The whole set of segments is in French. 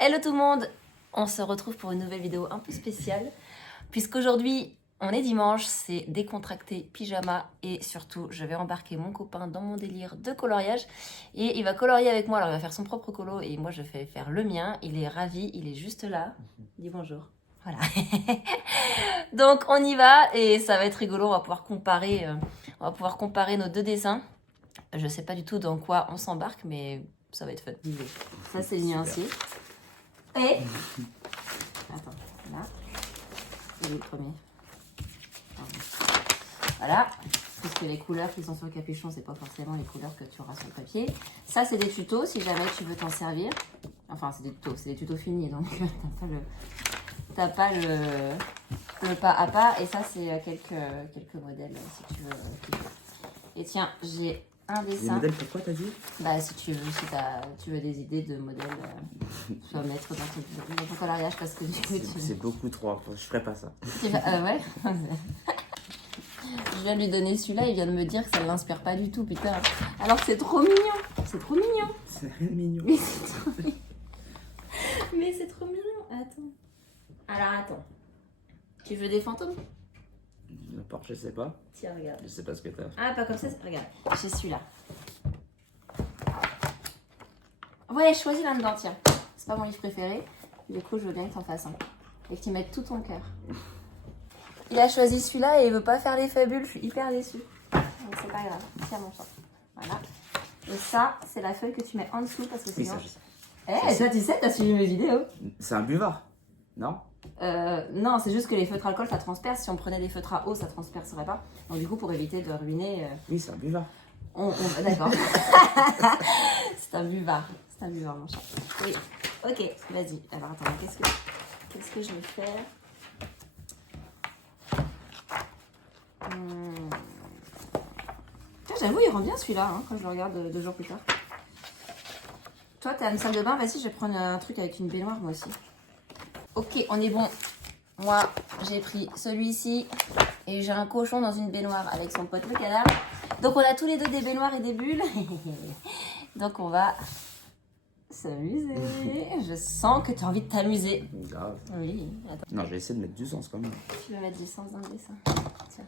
Hello tout le monde, on se retrouve pour une nouvelle vidéo un peu spéciale puisqu'aujourd'hui on est dimanche, c'est décontracté pyjama et surtout je vais embarquer mon copain dans mon délire de coloriage et il va colorier avec moi. Alors il va faire son propre colo et moi je vais faire le mien. Il est ravi, il est juste là. Dis bonjour. Voilà. Donc on y va et ça va être rigolo, on va pouvoir comparer nos deux dessins. Je sais pas du tout dans quoi on s'embarque mais ça va être fun. Ça c'est le mien aussi. Et attends, là, c'est le premier. Pardon. Voilà, puisque les couleurs qui sont sur le capuchon, c'est pas forcément les couleurs que tu auras sur le papier. Ça, c'est des tutos si jamais tu veux t'en servir. Enfin, c'est des tutos finis, donc t'as pas le pas à pas. Et ça, c'est quelques modèles si tu veux. Et tiens, j'ai un dessin. Des modèles, pourquoi t'as dit? Bah, si tu veux des idées de modèles, tu vas mettre dans ton coloriage parce que du coup, C'est beaucoup trop, je ferai pas ça. Ouais. Je viens de lui donner celui-là, il vient de me dire que ça ne l'inspire pas du tout, putain. Alors que c'est trop mignon. C'est trop mignon. C'est rien de mignon. Mais c'est trop mignon. Mais c'est trop mignon. Attends. Alors attends. Tu veux des fantômes? N'importe, je sais pas. Tiens, regarde. Je sais pas ce que t'as. Ah, pas comme ça, regarde. J'ai celui-là. Ouais, choisis là-dedans, tiens. C'est pas mon livre préféré. Du coup, je veux bien que t'en fasses un. Et que tu mettes tout ton cœur. Il a choisi celui-là et il veut pas faire les fabules. Je suis hyper déçue. Donc c'est pas grave. Tiens, mon chat. Voilà. Et ça, c'est la feuille que tu mets en dessous parce que Oui, sinon... ça, je sais. Eh, toi, tu sais, t'as suivi mes vidéos. C'est un buvard, non? Non, c'est juste que les feutres alcool, ça transperce. Si on prenait des feutres à eau, ça transpercerait pas. Donc du coup, pour éviter de ruiner... Oui, c'est un buvard. D'accord. C'est un buvard. C'est un buvard, mon chat. Oui. Ok, vas-y. Alors, attends, qu'est-ce que je vais faire? Tiens, j'avoue, il rend bien celui-là, hein, quand je le regarde 2 jours plus tard. Toi, t'as une salle de bain, vas-y, je vais prendre un truc avec une baignoire, moi aussi. Ok, on est bon. Moi, j'ai pris celui-ci et j'ai un cochon dans une baignoire avec son pote le canard. Donc, on a tous les deux des baignoires et des bulles. Donc, on va s'amuser. Je sens que tu as envie de t'amuser. Grave. Oui, attends. Non, je vais essayer de mettre du sens quand même. Tu veux mettre du sens dans le dessin. Tiens.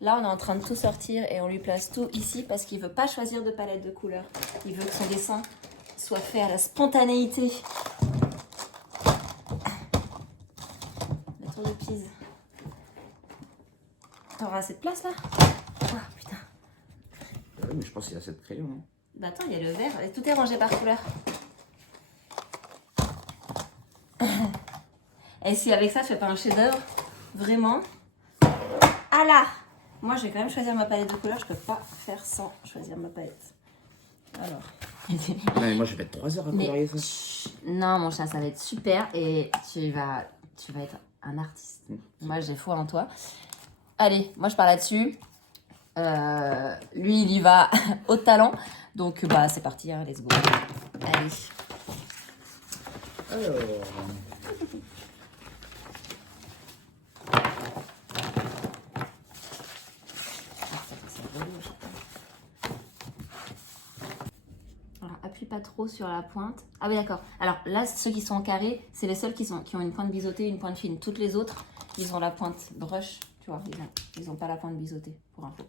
Là, on est en train de tout sortir et on lui place tout ici parce qu'il veut pas choisir de palette de couleurs. Il veut que son dessin soit fait à la spontanéité. La tour de Pise. T'auras assez de place là? Oh putain. Oui, mais je pense qu'il y a 7 crayons, non? Bah attends, il y a le vert. Tout est rangé par couleur. Et si avec ça, tu fais pas un chef-d'œuvre? Vraiment? Ah là! Moi, je vais quand même choisir ma palette de couleurs. Je peux pas faire sans choisir ma palette. Alors. Non, mais moi, je vais mettre 3 heures à colorier ça. Non, mon chat, ça va être super et tu vas être un artiste. Moi, j'ai foi en toi. Allez, moi, je pars là-dessus. Lui, il y va au talent. Donc, bah, c'est parti, hein, let's go. Allez. Alors... Alors, appuie pas trop sur la pointe. Ah oui, d'accord. Alors là, ceux qui sont en carré, c'est les seuls qui ont une pointe biseautée, une pointe fine. Toutes les autres, ils ont la pointe brush, tu vois. Ils ont pas la pointe biseautée, pour info.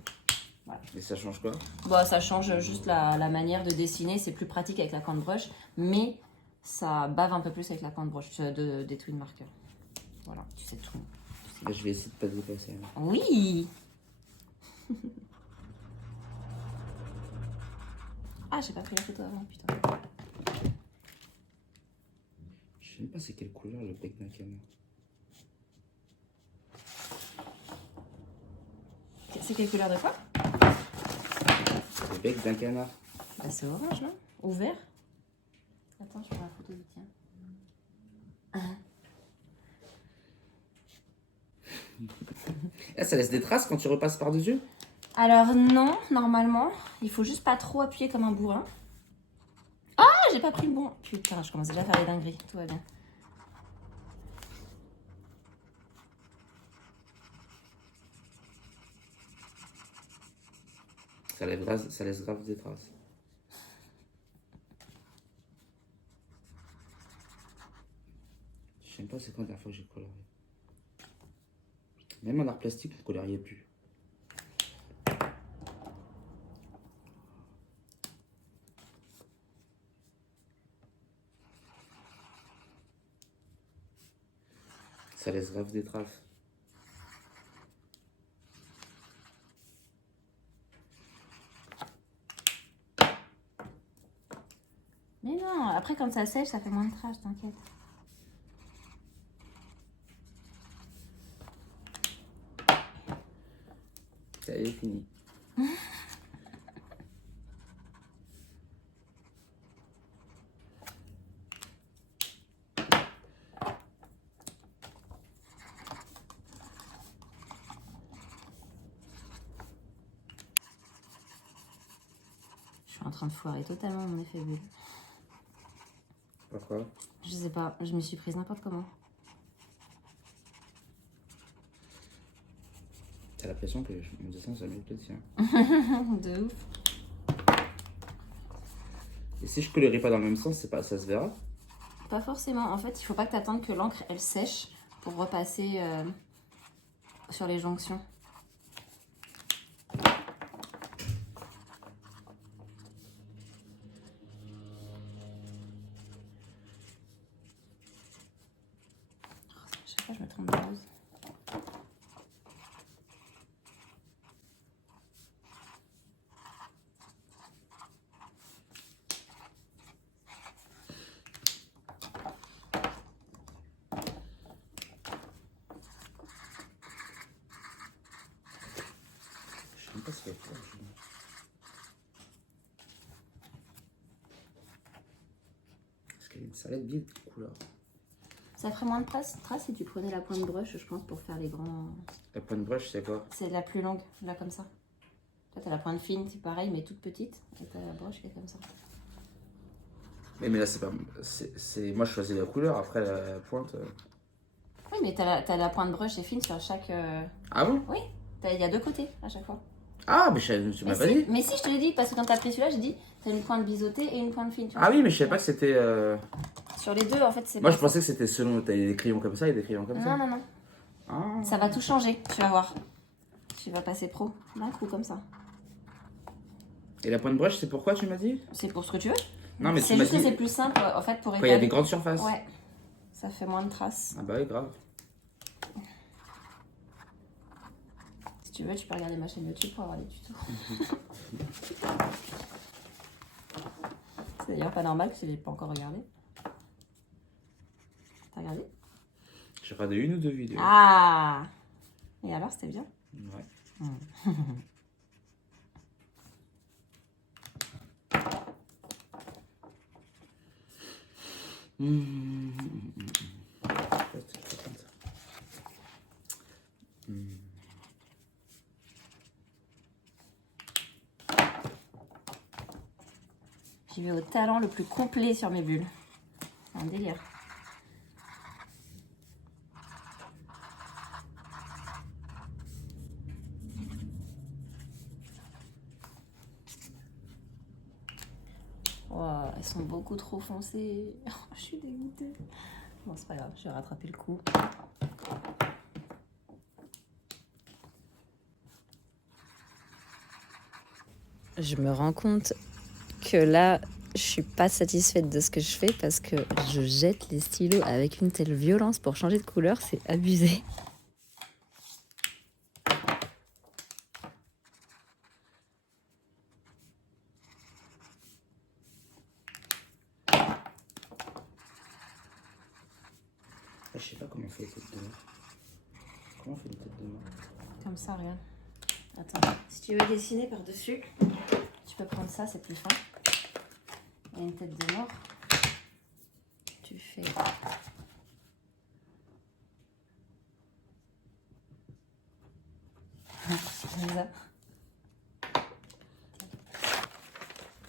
Voilà. Et ça change quoi? Bon, ça change juste la manière de dessiner. C'est plus pratique avec la pointe brush, mais ça bave un peu plus avec la pointe brush des twin markers. Voilà, tu sais tout. Là, je vais essayer de pas dépasser. Hein. Oui. Ah, j'ai pas pris la photo avant, putain. Je sais même pas c'est quelle couleur le bec d'un canard. C'est quelle couleur de quoi? Le bec d'un canard. Bah, c'est orange, non? Ou vert? Attends, je prends la photo du tien. Ah, ça laisse des traces quand tu repasses par-dessus? Alors non, normalement, il faut juste pas trop appuyer comme un bourrin. Ah, j'ai pas pris le bon. Putain, je commence déjà à faire les dingueries. Tout va bien. Ça laisse grave des traces. Je sais pas c'est quand la dernière fois que j'ai colorié. Même en art plastique, on ne coloriait plus. Ça laisse grave des traces. Mais non, après quand ça sèche, ça fait moins de traces, t'inquiète. Ça y est, fini. Je suis en train de foirer totalement mon effet bulle. Pourquoi? Je sais pas, je me suis prise n'importe comment. T'as l'impression que mon dessin, ça met le tien. De ouf. Et si je colorie pas dans le même sens, c'est pas, ça se verra? Pas forcément. En fait, il faut pas que tu attendes que l'encre elle sèche pour repasser sur les jonctions. Chaque fois, je me trompe de rose. Je sais même pas ce qu'il y a à faire. Parce qu'il y a une salade bien de couleur. Ça ferait moins de traces si tu prenais la pointe brush, je pense, pour faire les grands... La pointe brush, c'est quoi? C'est la plus longue, là, comme ça. Toi, t'as la pointe fine, c'est pareil, mais toute petite. Et t'as la brush qui est comme ça. Mais là, c'est pas. Moi, je choisis la couleur, après la pointe. Oui, mais t'as la pointe brush et fine sur chaque... Ah bon? Oui, il y a deux côtés à chaque fois. Ah, mais tu m'as pas dit. Mais si, je te l'ai dit, parce que quand t'as pris celui-là, j'ai dit, t'as une pointe biseautée et une pointe fine. Tu vois. Ah oui, mais je savais pas que c'était. Sur les deux, en fait, c'est Moi, pas je pensais que c'était selon. T'as des crayons comme ça et des crayons comme ça. ça. Non, non, non. Ah. Ça va tout changer, tu vas voir. Tu vas passer pro, d'un coup, comme ça. Et la pointe brush, c'est pourquoi tu m'as dit? C'est pour ce que tu veux. Non, mais c'est tu m'as juste que dit. c'est plus simple, en fait, pour Quand il y a des grandes surfaces. Ouais, ça fait moins de traces. Ah bah oui, grave. Si tu veux, tu peux regarder ma chaîne YouTube pour avoir des tutos. C'est d'ailleurs pas normal que je l'ai pas encore regardé. T'as regardé? J'ai regardé une ou deux vidéos. Ah! Et alors, c'était bien? Ouais. J'y vais au talent le plus complet sur mes bulles. C'est un délire. Oh, elles sont beaucoup trop foncées. Je suis dégoûtée. Bon, c'est pas grave, je vais rattraper le coup. Je me rends compte que là, je suis pas satisfaite de ce que je fais parce que je jette les stylos avec une telle violence pour changer de couleur, c'est abusé. Je sais pas comment on fait les têtes de mort. Comment on fait les têtes de mort? Comme ça, regarde. Attends, si tu veux dessiner par-dessus, tu peux prendre ça, c'est plus fin. Il y a une tête de mort. Tu fais... comme ça.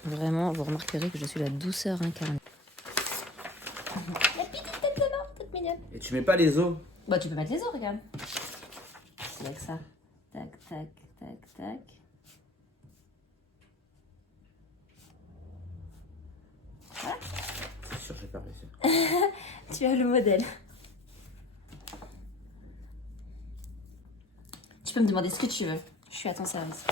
Vraiment, vous remarquerez que je suis la douceur incarnée. La petite tête de mort, toute mignonne. Et tu mets pas les os? Bah, tu peux mettre les os, regarde. C'est avec ça. Tac, tac, tac, tac. C'est sûr, j'ai pas réussi. Tu as le modèle. Tu peux me demander ce que tu veux. Je suis à ton service.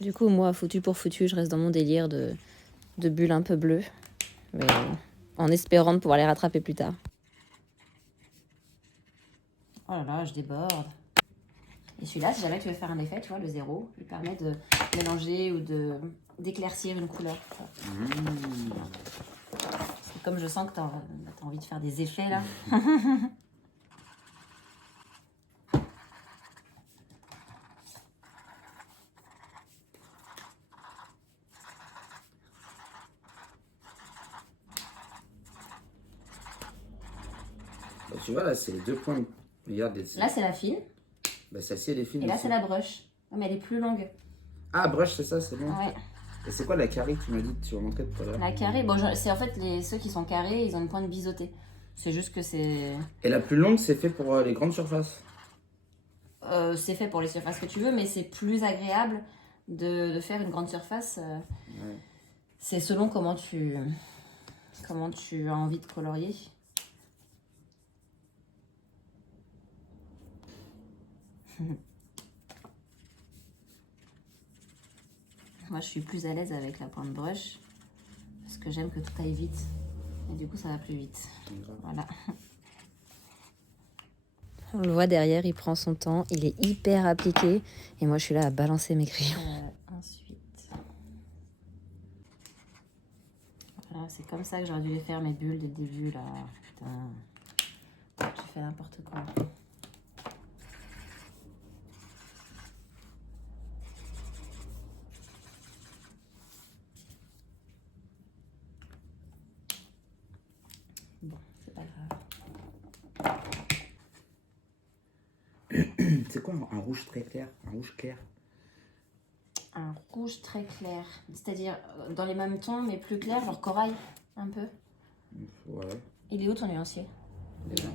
Du coup, moi, foutu pour foutu, je reste dans mon délire de bulles un peu bleues. Mais en espérant de pouvoir les rattraper plus tard. Oh là là, je déborde. Et celui-là, si jamais tu veux faire un effet, tu vois, le 0, il permet de mélanger ou d'éclaircir une couleur. Et comme je sens que tu as envie de faire des effets là. Bah, tu vois, là, c'est les 2 points. Regarde, Là, c'est la fine. Bah, celle-ci, elle est fine. Et là, aussi. c'est la brush. Oh, mais elle est plus longue. Ah, brush, c'est ça, c'est bon. Ouais. Et c'est quoi la carré que tu m'as dit que tu vas montrer tout à l'heure? La carrée, bon, c'est en fait ceux qui sont carrés, ils ont une pointe biseautée. C'est juste que c'est. Et la plus longue, c'est fait pour les grandes surfaces. C'est fait pour les surfaces que tu veux, mais c'est plus agréable de faire une grande surface. Ouais. C'est selon comment tu as envie de colorier. Moi, je suis plus à l'aise avec la pointe brush parce que j'aime que tout aille vite. Et du coup, ça va plus vite. Voilà. On le voit derrière, il prend son temps, il est hyper appliqué. Et moi, je suis là à balancer mes crayons. Ensuite. Voilà, c'est comme ça que j'aurais dû les faire, mes bulles dès le début, là. Putain. J'ai fait n'importe quoi. Bon, c'est pas grave. C'est quoi un rouge très clair? Un rouge clair? Un rouge très clair. C'est-à-dire dans les mêmes tons, mais plus clair, genre corail, un peu. Ouais. Il est où ton nuancier? Déjà.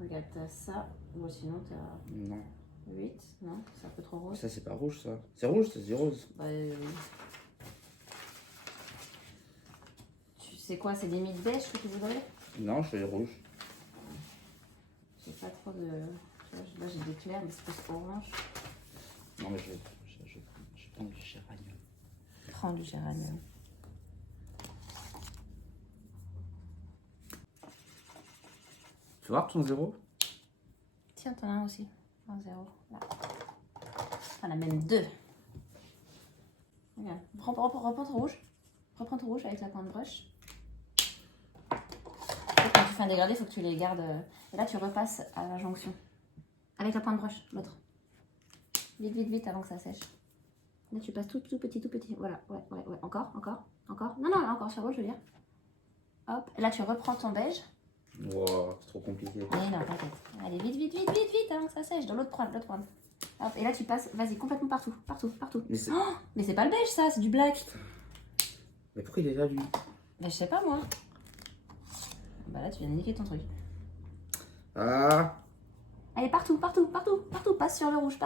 Regarde, t'as ça. Ou sinon, t'as Non. 8. Non, c'est un peu trop rose. Ça, c'est pas rouge, ça. C'est rouge, c'est du rose. Bah, tu sais quoi, c'est limite beige que tu voudrais? Non, je fais rouge. J'ai pas trop de. Là, j'ai des clairs, mais c'est plus orange. Non, mais je prends du géranium. Prends du géranium. Tu veux voir ton 0? Tiens, t'en as un aussi. Un 0. Là. T'en as même 2. Regarde. Reprends ton rouge. Reprends ton rouge avec la pointe brush. Et quand tu fais un dégradé, il faut que tu les gardes. Et là, tu repasses à la jonction. Avec la pointe brush, l'autre. Vite, vite, vite avant que ça sèche. Là, tu passes tout petit, tout petit. Voilà, ouais. Encore. Non, encore sur rouge, je veux dire. Hop. Là, tu reprends ton beige. Wow, c'est trop compliqué. Mais non, t'inquiète. Allez, vite avant que ça sèche. Dans l'autre pointe, Hop. Et là, tu passes, vas-y, complètement partout. Mais c'est pas le beige, ça, c'est du black. Mais pourquoi il est là, lui? Mais je sais pas, moi. Bah là, tu viens de niquer ton truc. Ah! Allez, partout. Passe sur le rouge.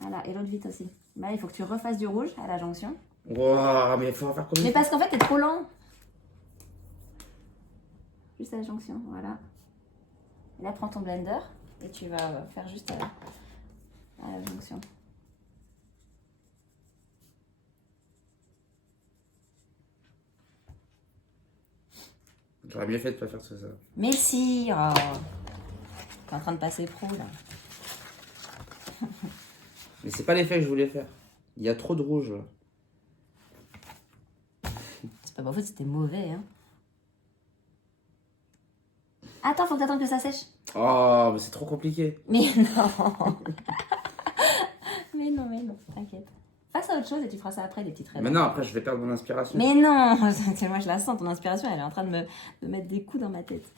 Voilà, et l'autre vite aussi. Bah là, il faut que tu refasses du rouge à la jonction. Wow, mais il faut en faire combien? Mais parce qu'en fait, t'es trop lent. Juste à la jonction, voilà. Et là, prends ton blender et tu vas faire juste à la jonction. J'aurais bien fait de pas faire tout ça. Mais si, oh. T'es en train de passer pro, là. Mais c'est pas l'effet que je voulais faire. Il y a trop de rouge, là. C'est pas ma faute, c'était mauvais, hein. Attends, faut que t'attendes que ça sèche. Oh, mais c'est trop compliqué. Mais non. mais non, t'inquiète. Passe à autre chose et tu feras ça après, des petites rêves. Mais non, après, je vais perdre mon inspiration. Mais non. Moi, je la sens, ton inspiration, elle est en train de me mettre des coups dans ma tête.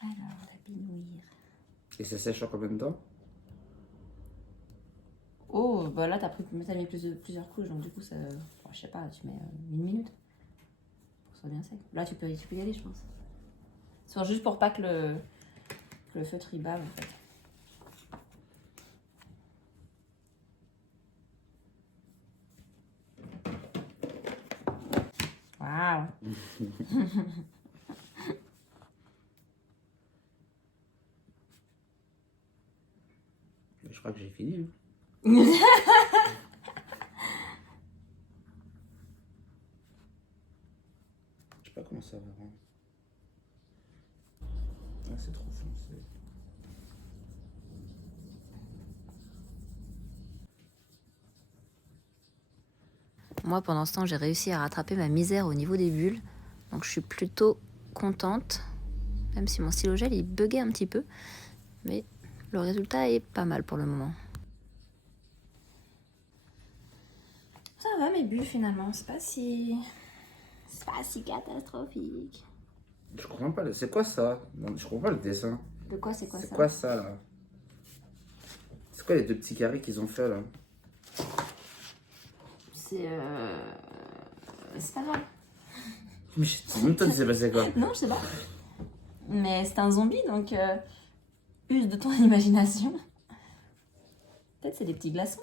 Alors, la binouire. Et ça sèche en combien de temps? Oh, bah là, t'as mis plusieurs couches, donc du coup, ça, bon, je sais pas, tu mets 1 minute pour que ce soit bien sec. Là, tu peux y aller, je pense. C'est juste pour pas que le feutre y bave en fait. Waouh. Je crois que j'ai fini. Hein. Je sais pas comment ça va rendre. Ah, c'est trop foncé. Moi, pendant ce temps, j'ai réussi à rattraper ma misère au niveau des bulles. Donc, je suis plutôt contente. Même si mon stylo gel, il buguait un petit peu. Mais le résultat est pas mal pour le moment. Ça va, mes bulles, finalement. C'est pas si catastrophique. Je comprends pas. C'est quoi ça? Non, je comprends pas le dessin. De quoi, c'est quoi C'est ça? quoi ça là? C'est quoi les deux petits carrés qu'ils ont fait là? C'est pas grave. Mais je sais même pas si c'est passé quoi. Non, je sais pas. Mais c'est un zombie, donc use de ton imagination. Peut-être c'est des petits glaçons.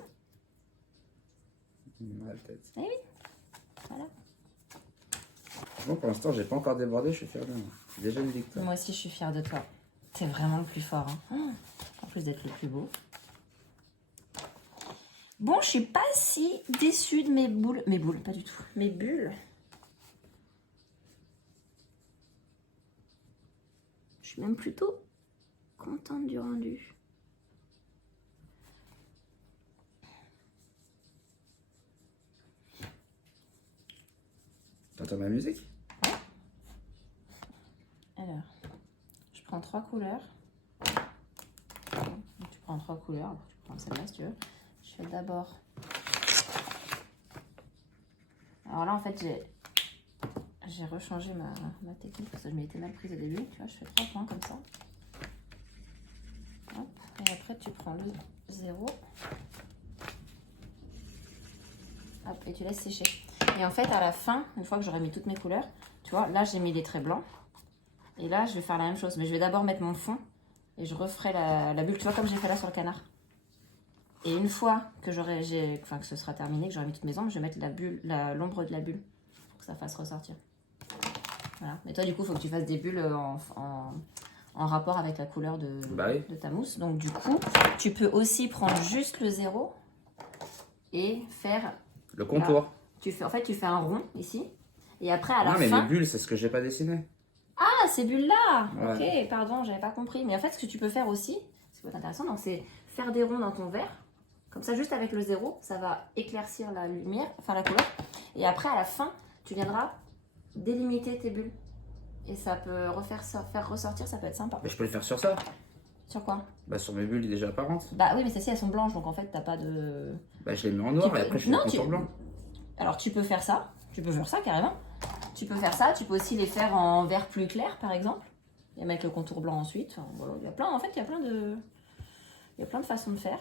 Ouais, peut-être. Eh oui. Voilà. Bon, pour l'instant, j'ai pas encore débordé, je suis fier de moi. C'est déjà une victoire. Moi aussi, je suis fière de toi. T'es vraiment le plus fort. Hein. En plus d'être le plus beau. Bon, je suis pas si déçue de mes boules. Mes boules, pas du tout. Mes bulles. Je suis même plutôt contente du rendu. T'entends ma musique? Alors, je prends 3 couleurs. Donc, tu prends 3 couleurs. Alors, tu prends celle-là si tu veux. Je fais d'abord. Alors là, en fait, j'ai rechangé ma technique parce que je m'étais mal prise au début. Tu vois, je fais 3 points comme ça. Hop. Et après, tu prends le 0. Hop, et tu laisses sécher. Et en fait, à la fin, une fois que j'aurai mis toutes mes couleurs, tu vois, là, j'ai mis les traits blancs. Et là, je vais faire la même chose. Mais je vais d'abord mettre mon fond et je referai la bulle. Tu vois, comme j'ai fait là sur le canard. Et une fois que que ce sera terminé, que j'aurai mis toutes mes ombres, je vais mettre l'ombre de la bulle pour que ça fasse ressortir. Voilà. Mais toi, du coup, il faut que tu fasses des bulles en rapport avec la couleur de ta mousse. Donc, du coup, tu peux aussi prendre juste le 0 et faire... Le contour. Là. En fait, tu fais un rond ici. Et après, à la fin... Non, mais les bulles, c'est ce que j'ai pas dessiné. Ah, ces bulles-là. Ouais. Ok, pardon, j'avais pas compris. Mais en fait, ce que tu peux faire aussi, ce qui est intéressant, donc c'est faire des ronds dans ton verre. Comme ça, juste avec le 0, ça va éclaircir la lumière, enfin la couleur. Et après, à la fin, tu viendras délimiter tes bulles. Et ça peut faire ressortir, ça peut être sympa. Mais je peux le faire sur ça? Sur quoi? Bah, sur mes bulles déjà apparentes. Bah oui, mais celles-ci, elles sont blanches, donc en fait, t'as pas de... Bah, je les mets en noir et après, je fais le contour blanc. Alors, tu peux faire ça. Tu peux faire ça, carrément. Tu peux faire ça. Tu peux aussi les faire en vert plus clair, par exemple. Et mettre le contour blanc ensuite. Enfin, voilà, il y a plein de façons de faire.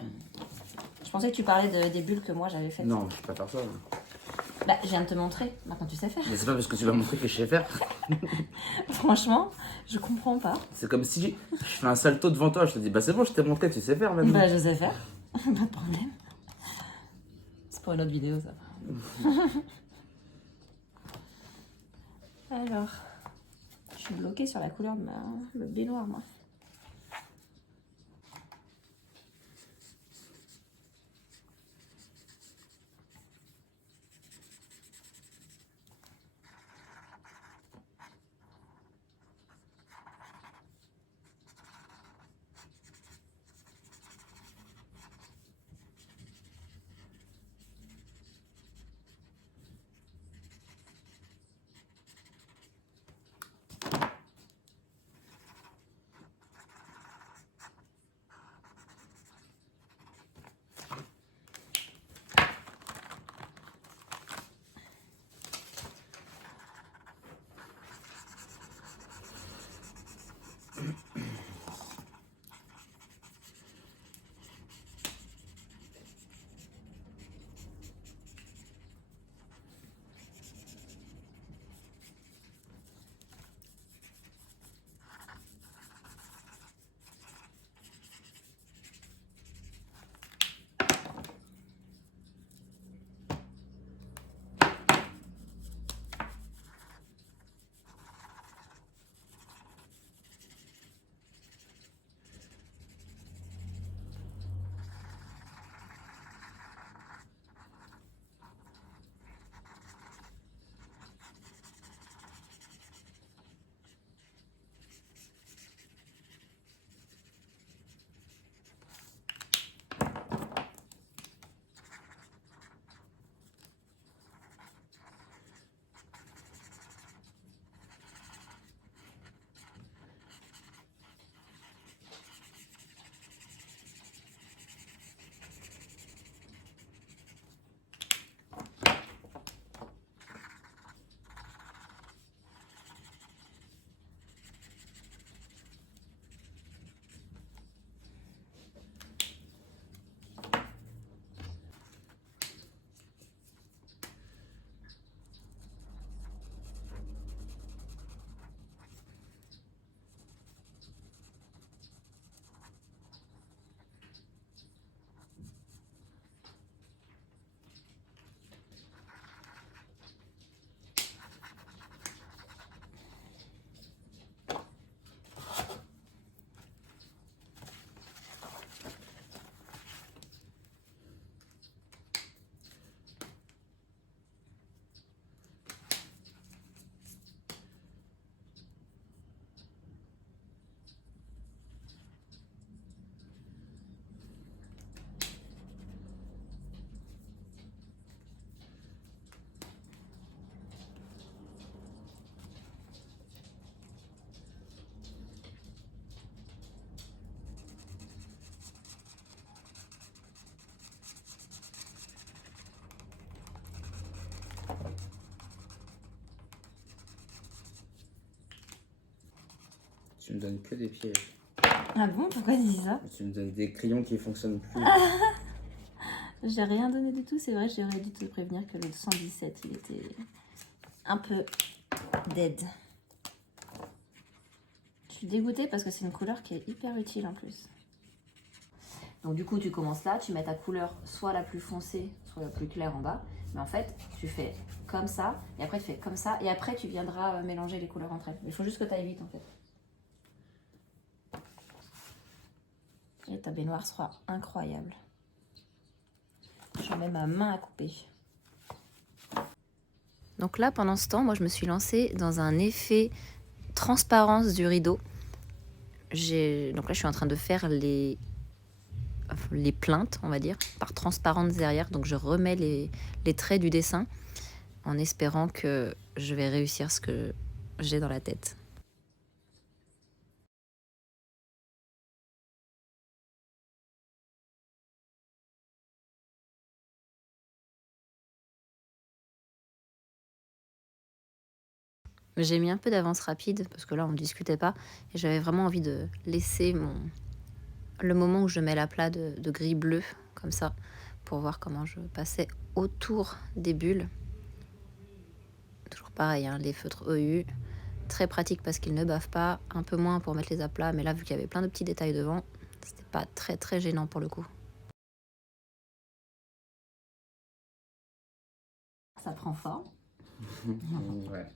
Je pensais que tu parlais des bulles que moi j'avais faites. Non, je peux pas faire ça. Bah, je viens de te montrer. Maintenant, tu sais faire. Mais c'est pas parce que tu vas montrer que je sais faire. Franchement, je comprends pas. C'est comme si je fais un salto devant toi, je te dis, bah c'est bon, je t'ai montré, tu sais faire maintenant. Bah, je sais faire. Pas de problème. C'est pour une autre vidéo, ça. Alors, je suis bloquée sur la couleur de le baignoire, moi. Tu me donnes que des pièges. Ah bon, pourquoi tu dis ça? Tu me donnes des crayons qui fonctionnent plus. J'ai rien donné du tout, c'est vrai, j'aurais dû te prévenir que le 117, il était un peu dead. Je suis dégoûtée parce que c'est une couleur qui est hyper utile en plus. Donc du coup, tu commences là, tu mets ta couleur soit la plus foncée, soit la plus claire en bas. Mais en fait, tu fais comme ça, et après tu fais comme ça, et après tu viendras mélanger les couleurs entre elles. Il faut juste que tu ailles vite en fait. Et ta baignoire sera incroyable. J'en mets ma main à couper. Donc là, pendant ce temps, moi je me suis lancée dans un effet transparence du rideau. Donc là, je suis en train de faire les plaintes, on va dire, par transparence derrière. Donc je remets les traits du dessin en espérant que je vais réussir ce que j'ai dans la tête. J'ai mis un peu d'avance rapide parce que là on ne discutait pas et j'avais vraiment envie de laisser le moment où je mets l'aplat de gris bleu comme ça pour voir comment je passais autour des bulles. Toujours pareil, hein, les feutres EU, très pratique parce qu'ils ne bavent pas, un peu moins pour mettre les aplats, mais là vu qu'il y avait plein de petits détails devant, c'était pas très très gênant pour le coup. Ça prend forme. Ouais.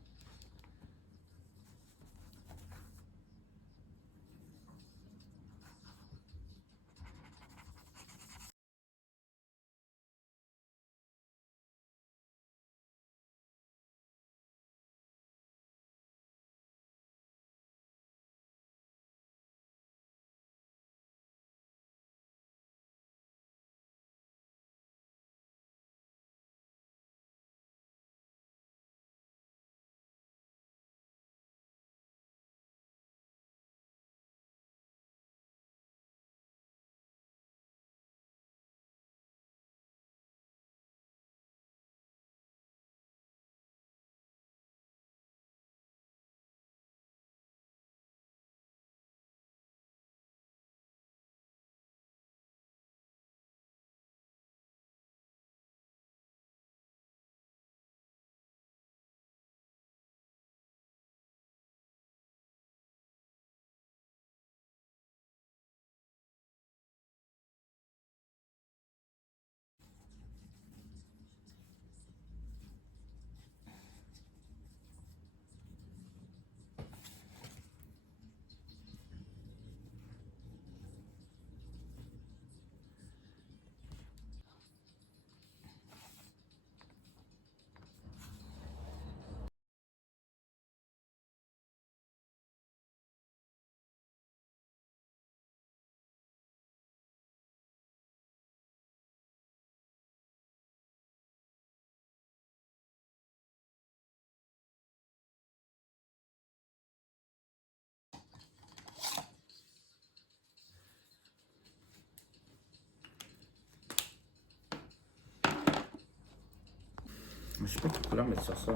Je sais pas quelle couleur mettre sur ça.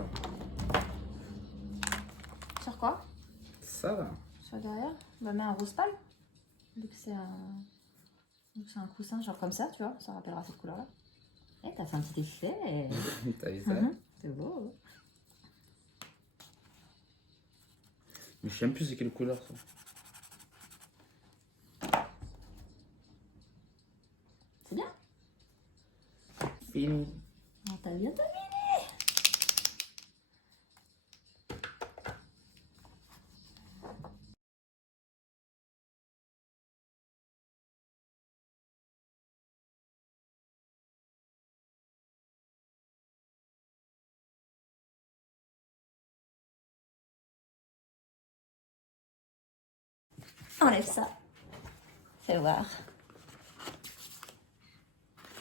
Sur quoi? Ça là. Sur derrière? Bah mets un rose pâle. Vu que c'est un coussin genre comme ça, tu vois, ça rappellera cette couleur-là. Eh, t'as fait un petit effet. T'as vu ça? C'est beau. Mais je sais même plus c'est quelle couleur ça. C'est bien. Fini. Oh, t'as bien terminé. Enlève ça. Fais voir.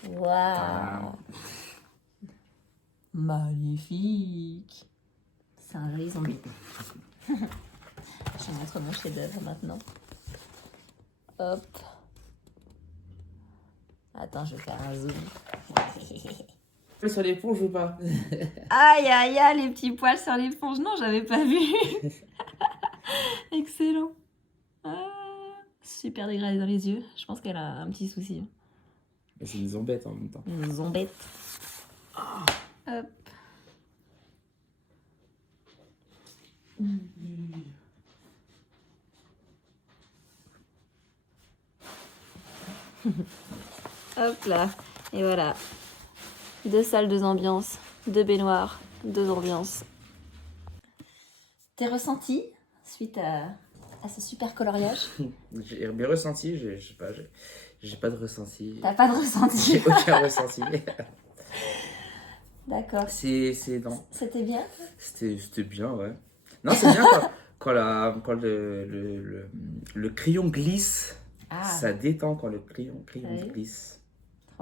Waouh. Magnifique. C'est un joli zombie. Je vais mettre mon chef-d'œuvre maintenant. Hop. Attends, je vais faire un zoom. Sur l'éponge ou pas? Aïe, aïe, aïe, les petits poils sur l'éponge. Non, j'avais pas vu. Excellent. Super dégradé dans les yeux. Je pense qu'elle a un petit souci. Mais c'est une zombette en même temps. Une zombette. Hop. Hop là. Et voilà. 2 salles, 2 ambiances. 2 baignoires, 2 ambiances. Tes ressentis suite à ce super coloriage? J'ai bien ressenti, je sais pas, j'ai pas de ressenti. T'as pas de ressenti? J'ai aucun ressenti. D'accord. Non. C'était bien? C'était bien, ouais. Non, c'est bien quand le crayon glisse. Ah, Ça détend quand le crayon Oui. glisse.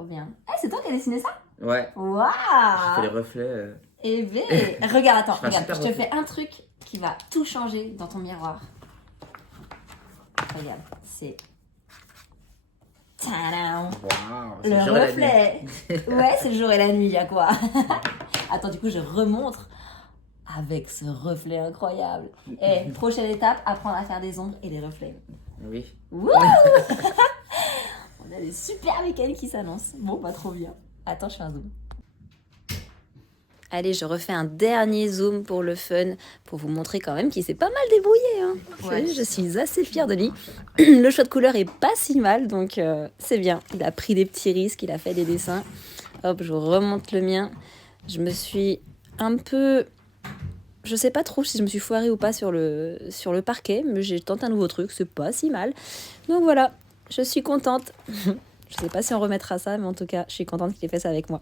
trop bien. Ah, c'est toi qui as dessiné ça? Ouais, j'ai fait les Waouh! reflets. Eh ben, regarde, attends, Je fais un regarde, super je te reflet. fais un truc qui va tout changer dans ton miroir. Regarde, c'est... Tadam! Waouh, c'est Le genre la nuit. reflet! Ouais, c'est le jour et la nuit, y'a quoi? Attends, du coup, je remontre avec ce reflet incroyable. Et prochaine étape, apprendre à faire des ombres et des reflets. Oui. Wouh! On a des super week-ends qui s'annoncent. Bon, bah trop bien. Attends, je fais un zoom. Allez, je refais un dernier zoom pour le fun, pour vous montrer quand même qu'il s'est pas mal débrouillé. Hein. Ouais. Je suis assez fière de lui. Le choix de couleur est pas si mal, donc c'est bien. Il a pris des petits risques, il a fait des dessins. Hop, je remonte le mien. Je me suis un peu... Je sais pas trop si je me suis foirée ou pas sur le parquet, mais j'ai tenté un nouveau truc, c'est pas si mal. Donc voilà, je suis contente. Je sais pas si on remettra ça, mais en tout cas, je suis contente qu'il ait fait ça avec moi.